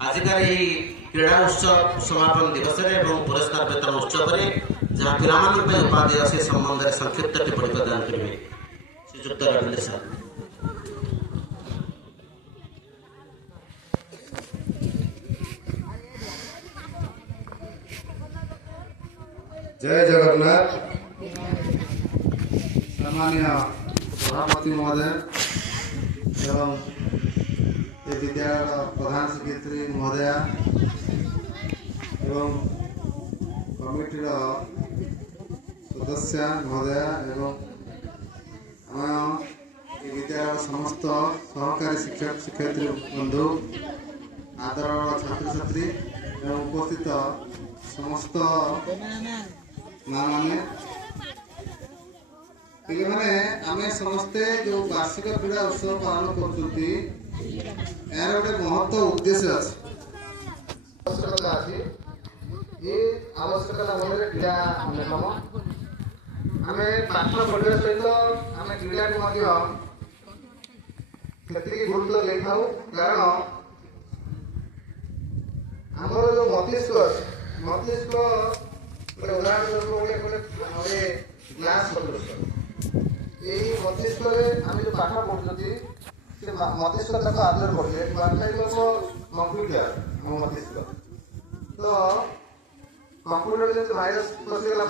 आजिकार यही क्रीड़ा उत्सव समापन दिवस में पुरस्कार वितरण उत्सव में जहाँ पिला उपाधि से संबंध में संक्षिप्त टिप्पणी प्रदान करेंगे श्रीजुक्त रविंद्र सर। जय जगन्नाथ। सम्मानीय सभापति महोदय एवं ये विद्यालय प्रधान शिक्षयित्री महोदया एवं कमिटीर सदस्य महोदया एवं आम ये विद्यालय समस्त सहकारी शिक्षक शिक्षयित्री बंधु आदर छात्र छात्री एवं उपस्थित समस्त माँ मैंने मैंने आम समस्ते जो वार्षिक क्रीड़ा उत्सव पालन कर यार गोटे महत्व उद्देश्य आवश्यकता अच्छी ये आवश्यकता भाव क्रीड़ा अन्यतम आम पाठ पढ़ा सहित आम क्रीड़ा को गुरुत्व दे था कारण आमर जो मस्तिष्क अच्छे मस्तिष्क गोटे उदाहरण गोटे ग्लास यही मस्तिष्क आम जो पाठ पढ़ुं से मस्तिष्क तक आदर करेंगे कंप्यूटर आम मस्तिष्क तो कंप्यूटर जो भाइरस पशिगला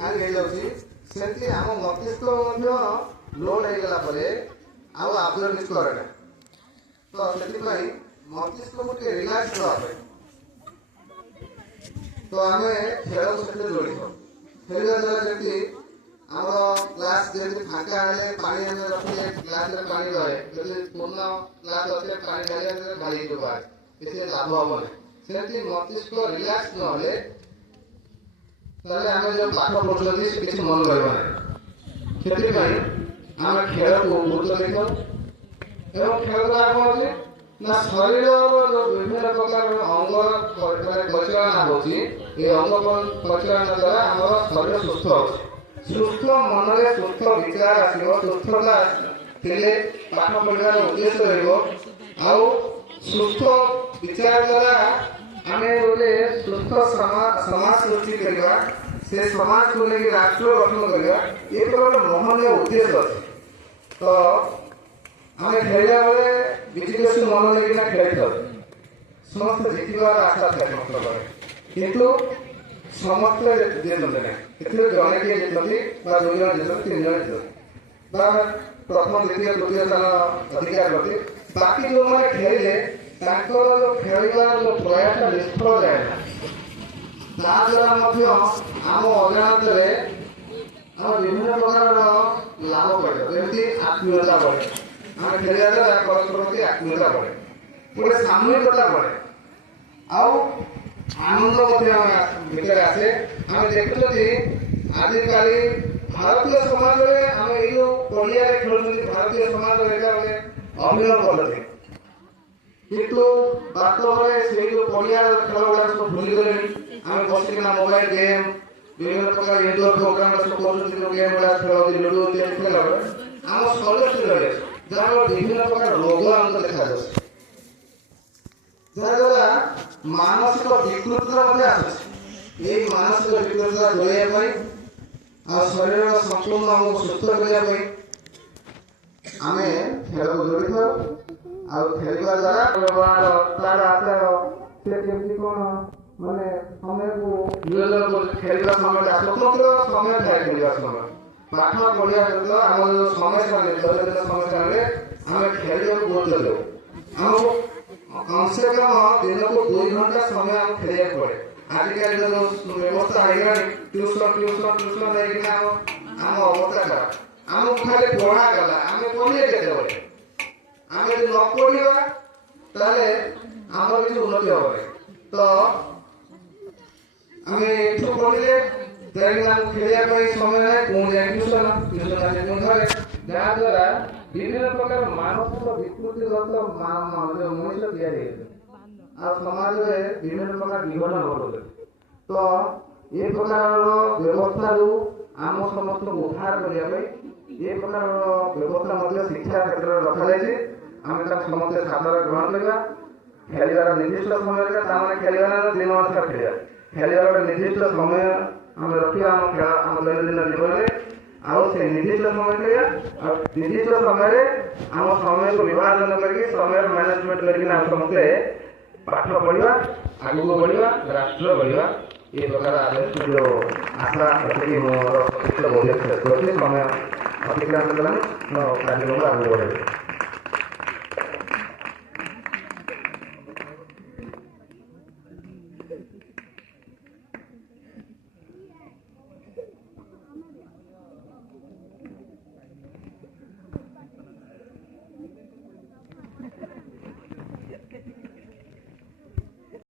हैंग हो जाती आम मस्तिष्क लोड हो आब्जर्व किसी करे तो से मस्तिष्क को रिलैक्स रहा तो आम खेल सहित जड़ित खेलवा द्वारा जमी आम ग्लास जमी फाँका हेल्ले पानी आम रखिए ग्लास पानी रहे जब पूर्ण ग्लास अच्छे पानी ढाली ढाली बाहर किसी लाभ हम सेमती मस्तिष्क रिलैक्स ना आम जो पाठ पढ़ुं किसी मन रहा आम खेल को गुरुत्व देख खेल द्वारा कौन अच्छे ना शरीर विभिन्न प्रकार अंग परिचालना होती अंग परिचालना द्वारा आम शरीर सुस्थ हो सुस्थ मन में सुस्थ विचार आसो सुस्थता थे पाठ पढ़ार उद्देश्य रहा सुस्थ विचार द्वारा आम गोटे सुस्थ समाज सृष्टि करवा से समाज को लेकिन राष्ट्र गठन करवा ये गोटे महनीय उद्देश्य अच्छे तो आम खेलला बेले विजिटेशन मन लेकिन खेल समस्त जितबार आशा था समस्त किंतु समस्त जीतते ना जड़े किए जीतती दुई जन जीतते तीन जन जीतते प्रथम द्वितीय तृतीय स्थान अधिकार करते बाकी जो मैंने खेलिले जो खेलार जो प्रयास निष्फल जाए द्वारा आम अजाणत आम विभिन्न प्रकार लाभ पड़े जमी आत्मीयता बढ़े आम खेलिया द्वारा परस्पर प्रति आत्मीयता बढ़े गोटे सामूहिकता बढ़े आनंद भितर आसे आम देखुं आजिकल भारतीय समाज में आम ये पड़िया खेल भारतीय समाज अभिनय करते किंतु वास्तव में से जो पड़िया खेल गुड़ा सब भूलीगले आम बसिकिना मोबाइल गेम विभिन्न प्रकार इंडोर प्रोग्राम सब कर गेम गुड़ा खेल लुडो इत्यादि खेल आम शरीर स्थिर रहे जहाँ विभिन्न प्रकार रोग आमको देखा जहाद्वारा मानसिक विकृतता आसुच्छी मानसिक विकृतता दूरेवाई शरीर संपूर्ण आमको सुस्थ करने आम खेल को जोड़ी था खेलवा द्वारा व्यवहार तार आचार से केमती कौन माने समय को नियोजन खेलवा समय स्वतंत्र समय था खेलवा समय पाठ पढ़िया सहित आम जो समय दैनंदिन समय आम खेल को गुरुत्व दे कम से कम दिन को 2 घंटा समय आम खेल पड़े आजिकल जो व्यवस्था है ट्यूशन लेकिन आम अवस्था खराब आम खाली पढ़ा गला आम पढ़े के आम जो न पढ़ा आम किसी उन्नति हम तो आम एठू पढ़े खेलिया समय ना कौन जाए ट्यूशन घरे जहाद्वारा विभिन्न प्रकार मानसिक विकृतिग्रस्त मनुष्य या समाज में विभिन्न प्रकार विघटन घटुचे तो ये प्रकार व्यवस्था आम समस्त उद्धार करने ये प्रकार व्यवस्था शिक्षा क्षेत्र में रखा जाए आम समस्त छात्र ग्रहण करवा ଖେଳିବାର ନିର୍ଦ୍ଦିଷ୍ଟ ସମୟରେ ତାମାନେ ଖେଳିବା ନା ଦିନ ମାସ ଖେଳିବା ଖେଳିବାର ଗୋଟେ ନିର୍ଦ୍ଦିଷ୍ଟ ସମୟ ଆମେ ରଖିବା ଆମ ଖେଳ ଆମ ଦୈନନ୍ଦିନ ଜୀବନରେ ଆଉ ସେ ନିର୍ଦ୍ଦିଷ୍ଟ ସମୟ ଖେଳିବା ଆଉ ନିର୍ଦ୍ଦିଷ୍ଟ ସମୟରେ ଆମ ସମୟକୁ ବିଭାଜନ କରିକି ସମୟର ମ୍ୟାନେଜମେଣ୍ଟ କରିକି ଆମେ ସମସ୍ତେ ପାଠ ପଢ଼ିବା ଆଗକୁ ବଢ଼ିବା ରାଷ୍ଟ୍ର ଗଢ଼ିବା ଏ ପ୍ରକାର ଯେଉଁ ଆଶା ରଖିକି ମୋର ବୈଠକ ଶେଷ କରୁଛି ସମୟ ଅତିକ୍ରାନ୍ତ କଲାଣି କାର୍ଯ୍ୟକ୍ରମକୁ ଆଗକୁ ବଢ଼ାଇବି।